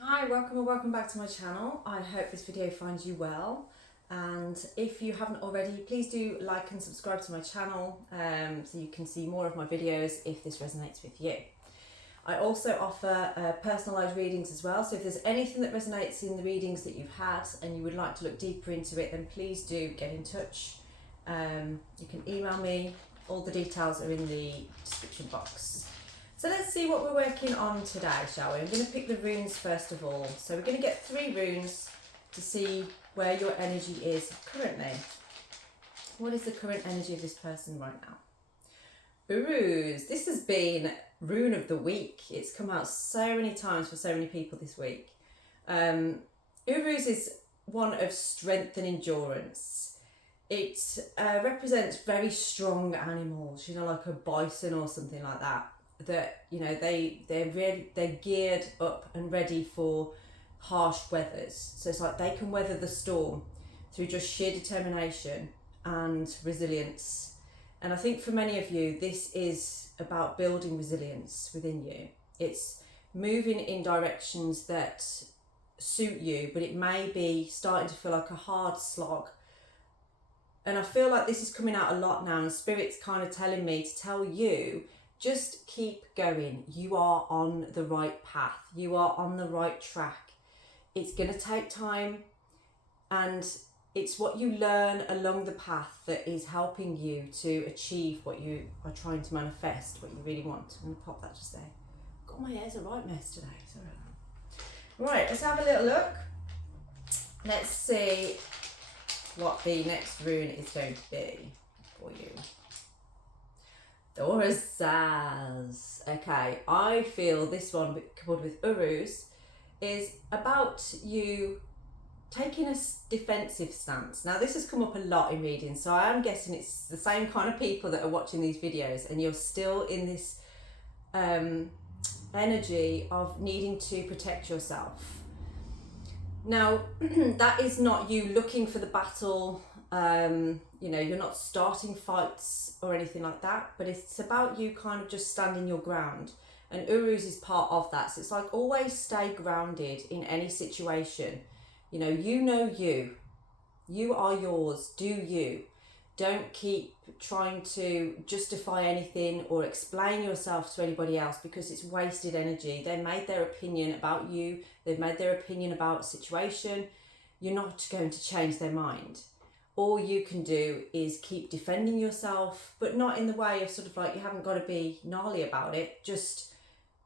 Hi, welcome or welcome back to my channel. I hope this video finds you well, and if you haven't already, please do like and subscribe to my channel so you can see more of my videos if this resonates with you. I also offer personalised readings as well, so if there's anything that resonates in the readings that you've had and you would like to look deeper into it, then please do get in touch. You can email me, all the details are in the description box. So let's see what we're working on today, shall we? I'm going to pick the runes first of all. So we're going to get 3 runes to see where your energy is currently. What is the current energy of this person right now? Uruz. This has been rune of the week. It's come out so many times for so many people this week. Uruz is one of strength and endurance. It represents very strong animals, like a bison or something like that. That they're geared up and ready for harsh weathers. So it's like they can weather the storm through just sheer determination and resilience. And I think for many of you, this is about building resilience within you. It's moving in directions that suit you, but it may be starting to feel like a hard slog. And I feel like this is coming out a lot now, and Spirit's kind of telling me to tell you, just keep going. You are on the right path. You are on the right track. It's going to take time, and it's what you learn along the path that is helping you to achieve what you are trying to manifest, what you really want. I'm going to pop that just there. God, my hair's a right mess today. Sorry. Right, let's have a little look. Let's see what the next rune is going to be for you. Dorisaz. Okay, I feel this one, coupled with Uruz, is about you taking a defensive stance. Now, this has come up a lot in readings, so I am guessing it's the same kind of people that are watching these videos, and you're still in this energy of needing to protect yourself. Now, that is not you looking for the battle. You're not starting fights or anything like that, but it's about you kind of just standing your ground. And Uruz is part of that. So it's like always stay grounded in any situation. You are yours, do you. Don't keep trying to justify anything or explain yourself to anybody else, because it's wasted energy. They made their opinion about you. They've made their opinion about a situation. You're not going to change their mind. All you can do is keep defending yourself, but not in the way of sort of like, you haven't got to be gnarly about it. Just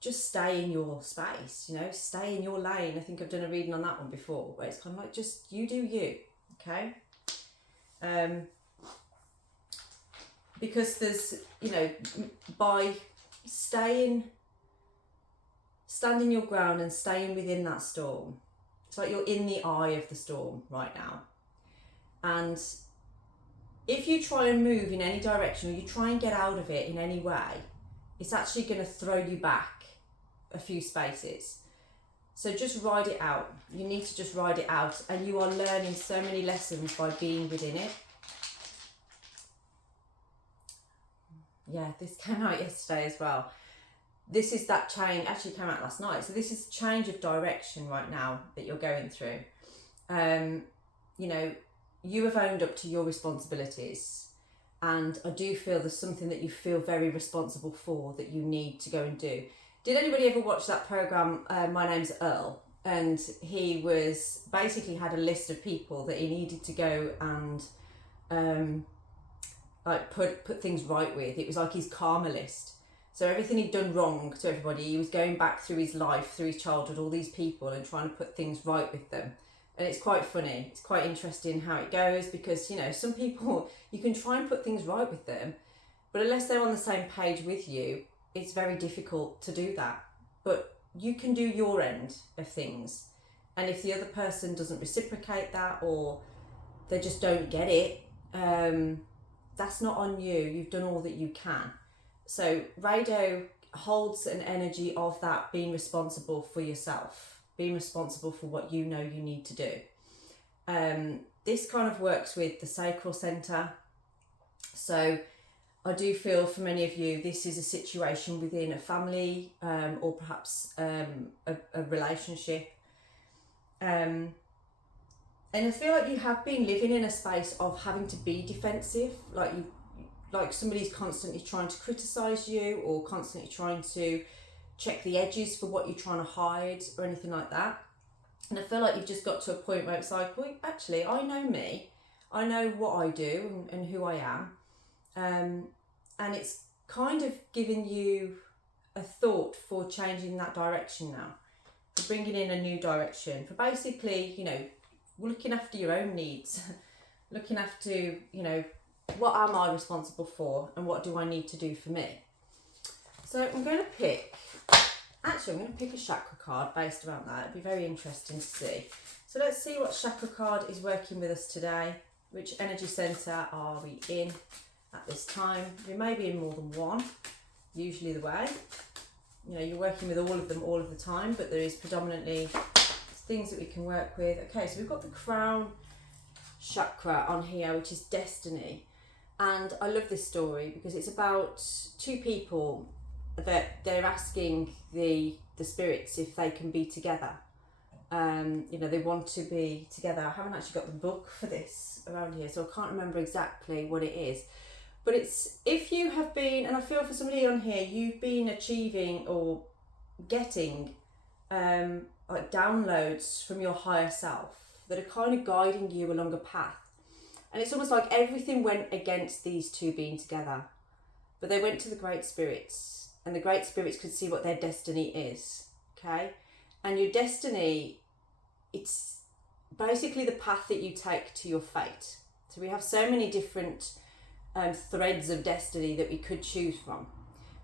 stay in your space, stay in your lane. I think I've done a reading on that one before, where it's kind of like, just you do you, okay? Because there's, by standing your ground and staying within that storm, it's like you're in the eye of the storm right now. And if you try and move in any direction, or you try and get out of it in any way, it's actually going to throw you back a few spaces. So just ride it out. You need to just ride it out, and you are learning so many lessons by being within it. Yeah, this came out yesterday as well. This is that change, actually came out last night. So this is change of direction right now that you're going through. You have owned up to your responsibilities, and I do feel there's something that you feel very responsible for that you need to go and do. Did anybody ever watch that program, My Name's Earl? And he was basically had a list of people that he needed to go and put things right with. It was like his karma list. So everything he'd done wrong to everybody, he was going back through his life, through his childhood, all these people, and trying to put things right with them. And it's quite funny. It's quite interesting how it goes, because some people, you can try and put things right with them, but unless they're on the same page with you, it's very difficult to do that. But you can do your end of things, and if the other person doesn't reciprocate that, or they just don't get it, that's not on you. You've done all that you can. So Rado holds an energy of that, being responsible for yourself, being responsible for what you need to do. This kind of works with the sacral center. So I do feel for many of you, this is a situation within a family or perhaps a relationship. And I feel like you have been living in a space of having to be defensive, like somebody's constantly trying to criticize you or constantly trying to check the edges for what you're trying to hide or anything like that. And I feel like you've just got to a point where it's like, well, actually, I know me. I know what I do and who I am. And it's kind of giving you a thought for changing that direction now, for bringing in a new direction, for basically, you know, looking after your own needs, looking after, you know, what am I responsible for and what do I need to do for me? So I'm going to pick a chakra card based around that. It'd be very interesting to see. So let's see what chakra card is working with us today. Which energy centre are we in at this time? We may be in more than one, usually the way. You know, you're working with all of them all of the time, but there is predominantly things that we can work with. Okay, so we've got the crown chakra on here, which is destiny. And I love this story because it's about two people that they're asking the spirits if they can be together. You know, they want to be together. I haven't actually got the book for this around here, so I can't remember exactly what it is. But it's, if you have been, and I feel for somebody on here, you've been achieving or getting like downloads from your higher self that are kind of guiding you along a path. And it's almost like everything went against these two being together. But they went to the great spirits, and the great spirits could see what their destiny is. Okay? And your destiny, it's basically the path that you take to your fate. So we have so many different threads of destiny that we could choose from.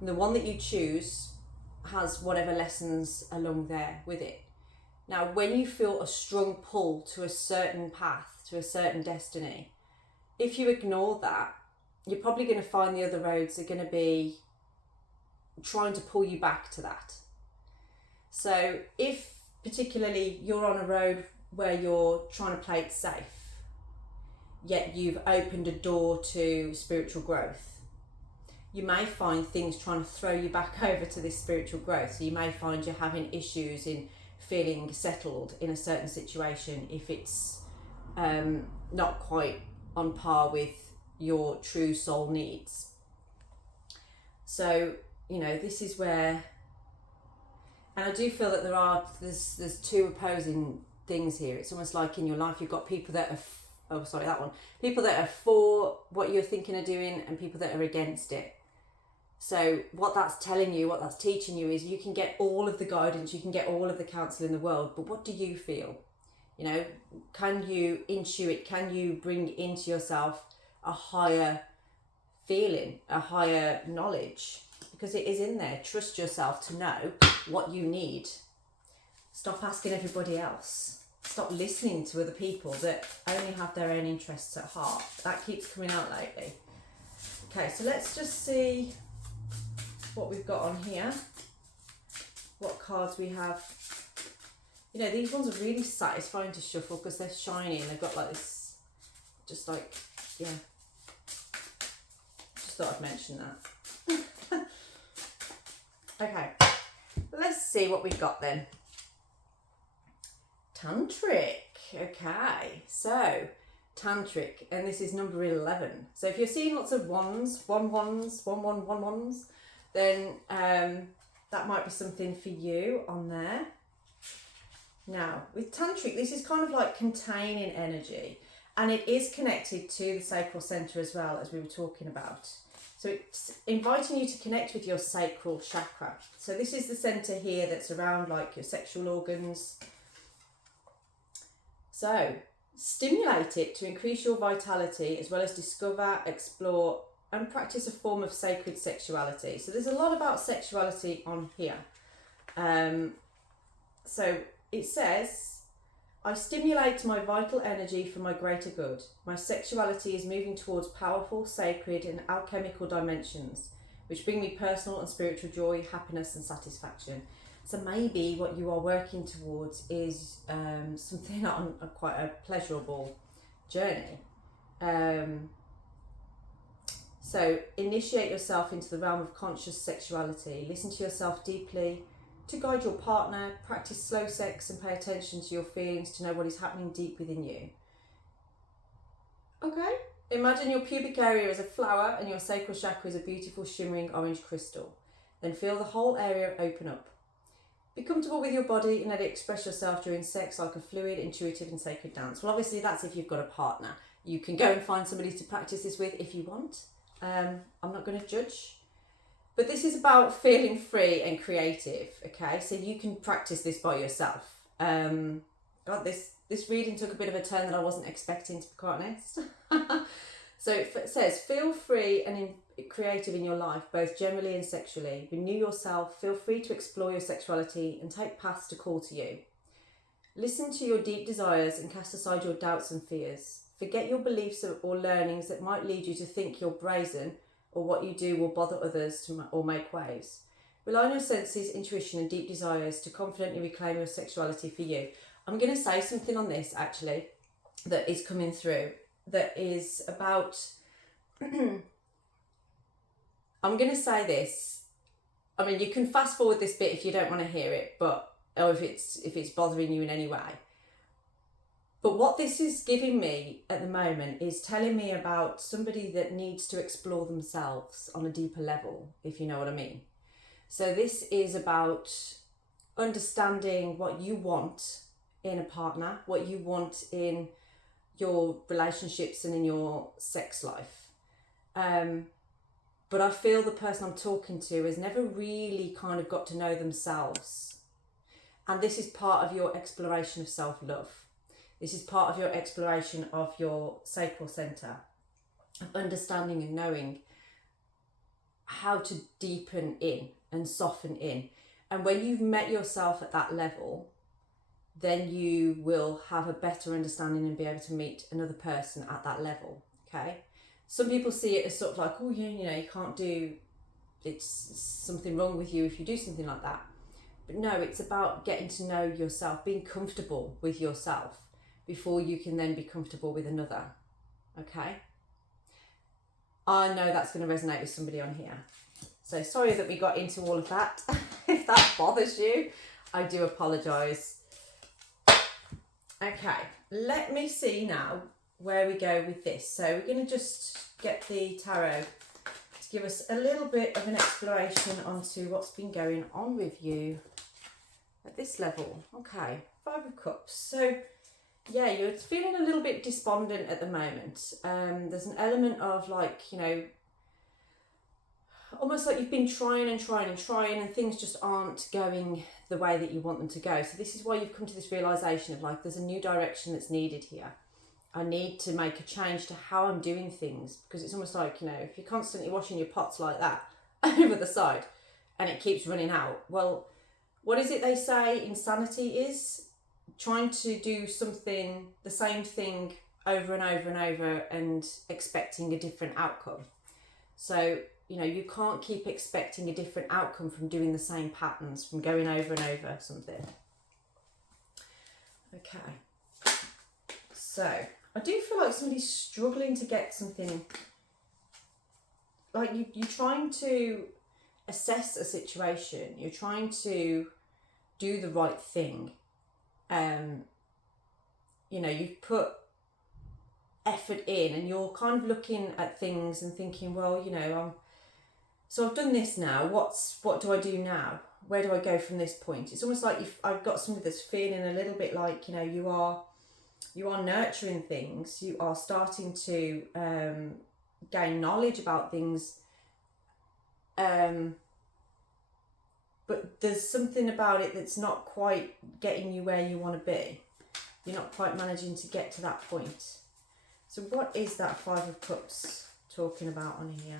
And the one that you choose has whatever lessons along there with it. Now, when you feel a strong pull to a certain path, to a certain destiny, if you ignore that, you're probably going to find the other roads are going to be trying to pull you back to that. So if particularly you're on a road where you're trying to play it safe, yet you've opened a door to spiritual growth, you may find things trying to throw you back over to this spiritual growth. So you may find you're having issues in feeling settled in a certain situation if it's not quite on par with your true soul needs. So, you know, this is where, and I do feel that there's two opposing things here. It's almost like in your life you've got people that are people that are for what you're thinking of doing and people that are against it. So what that's telling you, what that's teaching you is you can get all of the guidance, you can get all of the counsel in the world, but what do you feel? You know, can you intuit, can you bring into yourself a higher feeling, a higher knowledge? Because it is in there. Trust yourself to know what you need. Stop asking everybody else. Stop listening to other people that only have their own interests at heart. That keeps coming out lately. Okay, so let's just see what we've got on here. What cards we have. You know, these ones are really satisfying to shuffle because they're shiny and they've got like this, just like, yeah. Just thought I'd mention that. Okay, let's see what we've got then. Tantric. Okay, so tantric, and this is number 11. So if you're seeing lots of ones, ones, then that might be something for you on there. Now, with tantric, this is kind of like containing energy, and it is connected to the sacral center as well, as we were talking about. So it's inviting you to connect with your sacral chakra. So this is the center here that's around like your sexual organs. So stimulate it to increase your vitality, as well as discover, explore, and practice a form of sacred sexuality. So there's a lot about sexuality on here. So it says, I stimulate my vital energy for my greater good. My sexuality is moving towards powerful, sacred, and alchemical dimensions, which bring me personal and spiritual joy, happiness, and satisfaction. So maybe what you are working towards is something on quite a pleasurable journey. So initiate yourself into the realm of conscious sexuality. Listen to yourself deeply to guide your partner. Practice slow sex and pay attention to your feelings to know what is happening deep within you. Okay? Imagine your pubic area as a flower and your sacral chakra is a beautiful shimmering orange crystal. Then feel the whole area open up. Be comfortable with your body and let it express yourself during sex like a fluid, intuitive and sacred dance. Well, obviously that's if you've got a partner. You can go and find somebody to practice this with if you want. I'm not going to judge. But this is about feeling free and creative, okay? So you can practice this by yourself. God, this reading took a bit of a turn that I wasn't expecting, to be quite honest. So it says, feel free and creative in your life, both generally and sexually. Renew yourself, feel free to explore your sexuality and take paths to call to you. Listen to your deep desires and cast aside your doubts and fears. Forget your beliefs or learnings that might lead you to think you're brazen or what you do will bother others or make waves. Rely on your senses, intuition and deep desires to confidently reclaim your sexuality for you. I'm going to say something on this actually that is coming through that is about... I'm going to say this. I mean, you can fast forward this bit if you don't want to hear it, or if it's bothering you in any way. But what this is giving me at the moment is telling me about somebody that needs to explore themselves on a deeper level, if you know what I mean. So this is about understanding what you want in a partner, what you want in your relationships and in your sex life. But I feel the person I'm talking to has never really kind of got to know themselves. And this is part of your exploration of self-love. This is part of your exploration of your sacral centre, of understanding and knowing how to deepen in and soften in. And when you've met yourself at that level, then you will have a better understanding and be able to meet another person at that level, okay? Some people see it as sort of like, oh yeah, you know, you can't do, it's something wrong with you if you do something like that. But no, it's about getting to know yourself, being comfortable with yourself before you can then be comfortable with another, okay? I know that's going to resonate with somebody on here. So sorry that we got into all of that. If that bothers you, I do apologise. Okay, let me see now where we go with this. So we're going to just get the tarot to give us a little bit of an exploration onto what's been going on with you at this level. Okay, 5 of Cups. So yeah, you're feeling a little bit despondent at the moment. There's an element of like, you know, almost like you've been trying and things just aren't going the way that you want them to go. So this is why you've come to this realisation of like, there's a new direction that's needed here. I need to make a change to how I'm doing things, because it's almost like, you know, if you're constantly washing your pots like that over the side and it keeps running out, well, what is it they say insanity is? Trying to do something, the same thing over and over and over and expecting a different outcome. So, you know, you can't keep expecting a different outcome from doing the same patterns, from going over and over something. Okay. So, I do feel like somebody's struggling to get something, like you're trying to assess a situation, you're trying to do the right thing. You know, you've put effort in and you're kind of looking at things and thinking, well, you know, so I've done this now, what do I do now? Where do I go from this point? It's almost like I've got somebody that's feeling a little bit like, you know, you are nurturing things, you are starting to gain knowledge about things, but there's something about it that's not quite getting you where you want to be. You're not quite managing to get to that point. So what is that 5 of Cups talking about on here?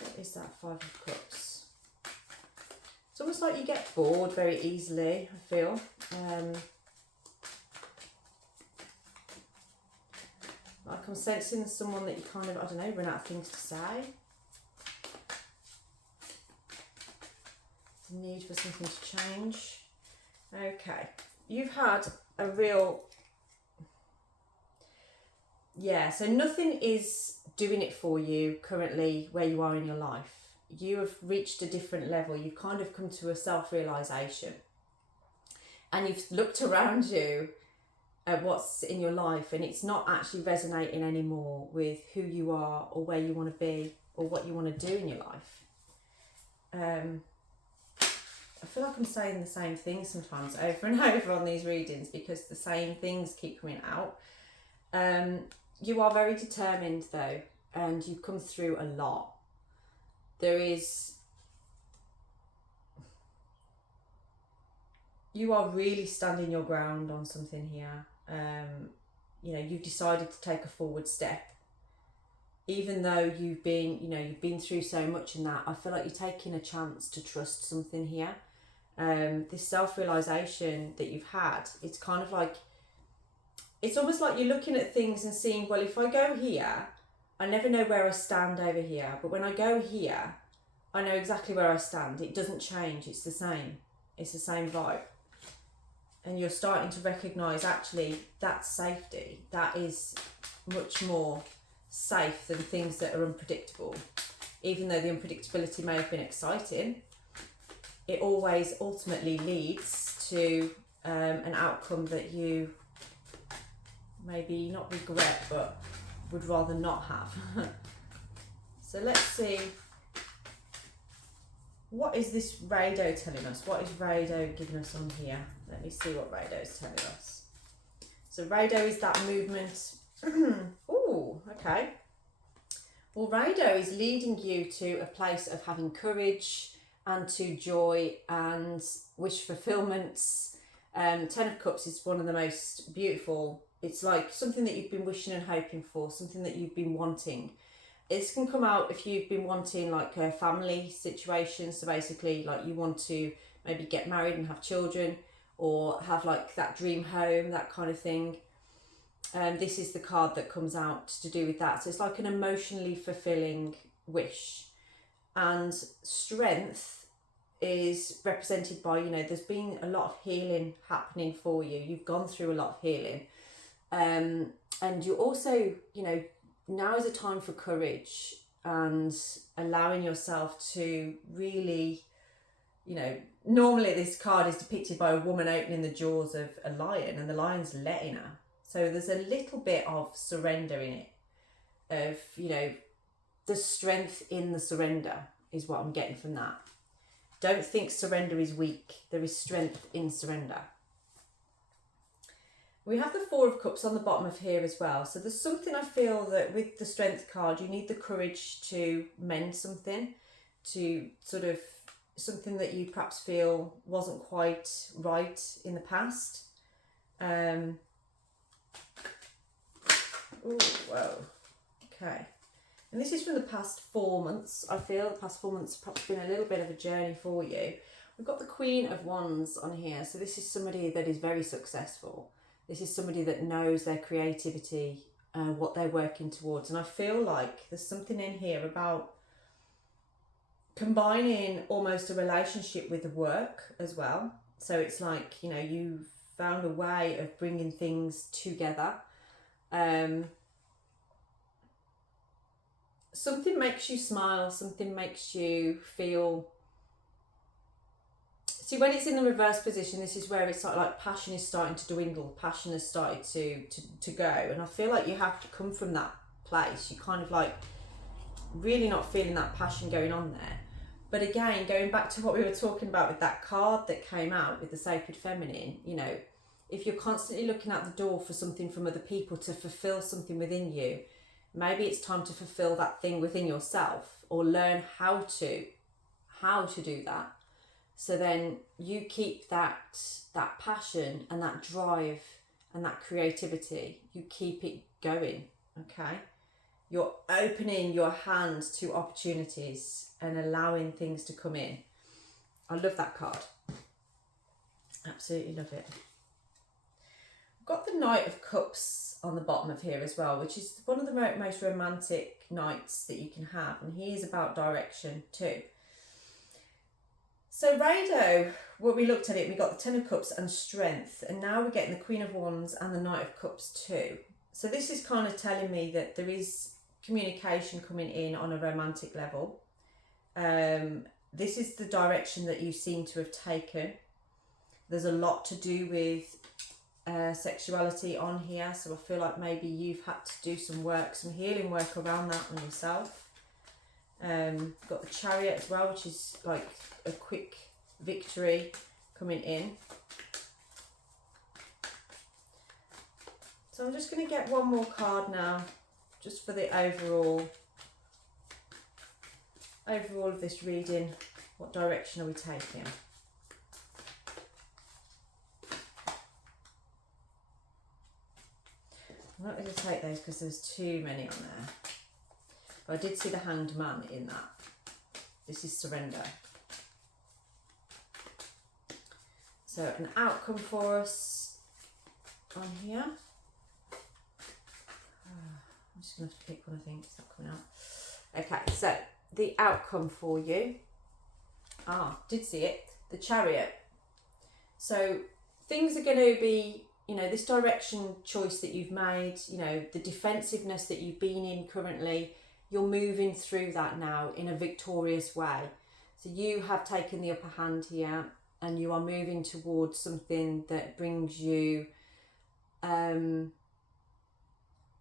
What is that 5 of Cups? It's almost like you get bored very easily, I feel. Like I'm sensing someone that you kind of, I don't know, run out of things to say. The need for something to change. Okay, you've had a real, yeah, so nothing is doing it for you currently where you are in your life. You have reached a different level. You've kind of come to a self-realization, and you've looked around you at what's in your life, and it's not actually resonating anymore with who you are or where you want to be or what you want to do in your life. I feel like I'm saying the same thing sometimes over and over on these readings because the same things keep coming out. You are very determined though, and you've come through a lot. You are really standing your ground on something here. You know, you've decided to take a forward step. Even though you've been through so much in that, I feel like you're taking a chance to trust something here. This self-realization that you've had, it's kind of like, it's almost like you're looking at things and seeing, well, if I go here, I never know where I stand over here. But when I go here, I know exactly where I stand. It doesn't change. It's the same. It's the same vibe. And you're starting to recognize, actually, that's safety. That is much more safe than things that are unpredictable. Even though the unpredictability may have been exciting, it always ultimately leads to an outcome that you maybe not regret, but would rather not have. So let's see, what is this Rado telling us? What is Rado giving us on here? Let me see what Rado is telling us. So Rado is that movement. Oh, okay. Well, Rado is leading you to a place of having courage and to joy and wish fulfillments. Ten of Cups is one of the most beautiful. It's like something that you've been wishing and hoping for, something that you've been wanting. This can come out if you've been wanting like a family situation. So basically like you want to maybe get married and have children, or have like that dream home, that kind of thing. This is the card that comes out to do with that. So it's like an emotionally fulfilling wish. And strength is represented by, you know, there's been a lot of healing happening for you. You've gone through a lot of healing. And you also, you know, now is a time for courage and allowing yourself to really, you know, normally this card is depicted by a woman opening the jaws of a lion and the lion's letting her. So there's a little bit of surrender in it, of, you know, the strength in the surrender is what I'm getting from that. Don't think surrender is weak. There is strength in surrender. We have the Four of Cups on the bottom of here as well. So there's something, I feel that with the Strength card, you need the courage to mend something, to sort of something that you perhaps feel wasn't quite right in the past. Oh, whoa. Okay. And this is from the past 4 months. I feel the past 4 months have perhaps been a little bit of a journey for you. We've got the Queen of Wands on here. So this is somebody that is very successful. This is somebody that knows their creativity, what they're working towards. And I feel like there's something in here about combining almost a relationship with the work as well. So it's like, you know, you've found a way of bringing things together. Something makes you smile, something makes you feel... See, when it's in the reverse position, this is where it's like passion is starting to dwindle, passion has started to go. And I feel like you have to come from that place. You're kind of like really not feeling that passion going on there. But again, going back to what we were talking about with that card that came out with the Sacred Feminine, you know, if you're constantly looking at the door for something from other people to fulfill something within you, maybe it's time to fulfill that thing within yourself, or learn how to do that. So then you keep that passion and that drive and that creativity, you keep it going, okay? You're opening your hand to opportunities and allowing things to come in. I love that card. Absolutely love it. I've got the Knight of Cups on the bottom of here as well, which is one of the most romantic knights that you can have. And he is about direction too. So Rado, when we looked at it, we got the Ten of Cups and Strength, and now we're getting the Queen of Wands and the Knight of Cups too. So this is kind of telling me that there is communication coming in on a romantic level. This is the direction that you seem to have taken. There's a lot to do with sexuality on here, so I feel like maybe you've had to do some work, some healing work around that on yourself. Got the Chariot as well, which is like a quick victory coming in. So I'm just going to get one more card now, just for the overall of this reading. What direction are we taking? I'm not going to take those because there's too many on there. But I did see the Hanged Man in that. This is surrender. So an outcome for us on here. I'm just going to have to pick one, I think. It's not coming out. Okay, so the outcome for you. Did see it. The Chariot. So things are going to be, you know, this direction choice that you've made, you know, the defensiveness that you've been in currently, you're moving through that now in a victorious way. So you have taken the upper hand here and you are moving towards something that brings you a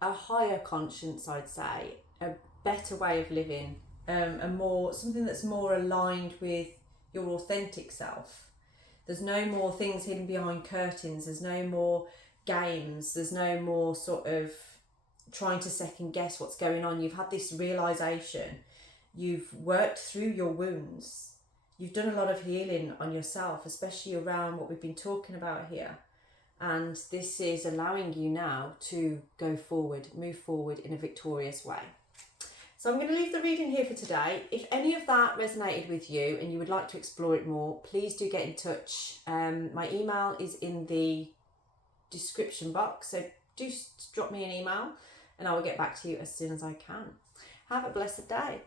higher conscience, I'd say, a better way of living, something that's more aligned with your authentic self. There's no more things hidden behind curtains. There's no more games. There's no more sort of trying to second guess what's going on. You've had this realization. You've worked through your wounds. You've done a lot of healing on yourself, especially around what we've been talking about here. And this is allowing you now to go forward, move forward in a victorious way. So I'm going to leave the reading here for today. If any of that resonated with you and you would like to explore it more, please do get in touch. My email is in the description box, so do drop me an email and I will get back to you as soon as I can. Have a blessed day.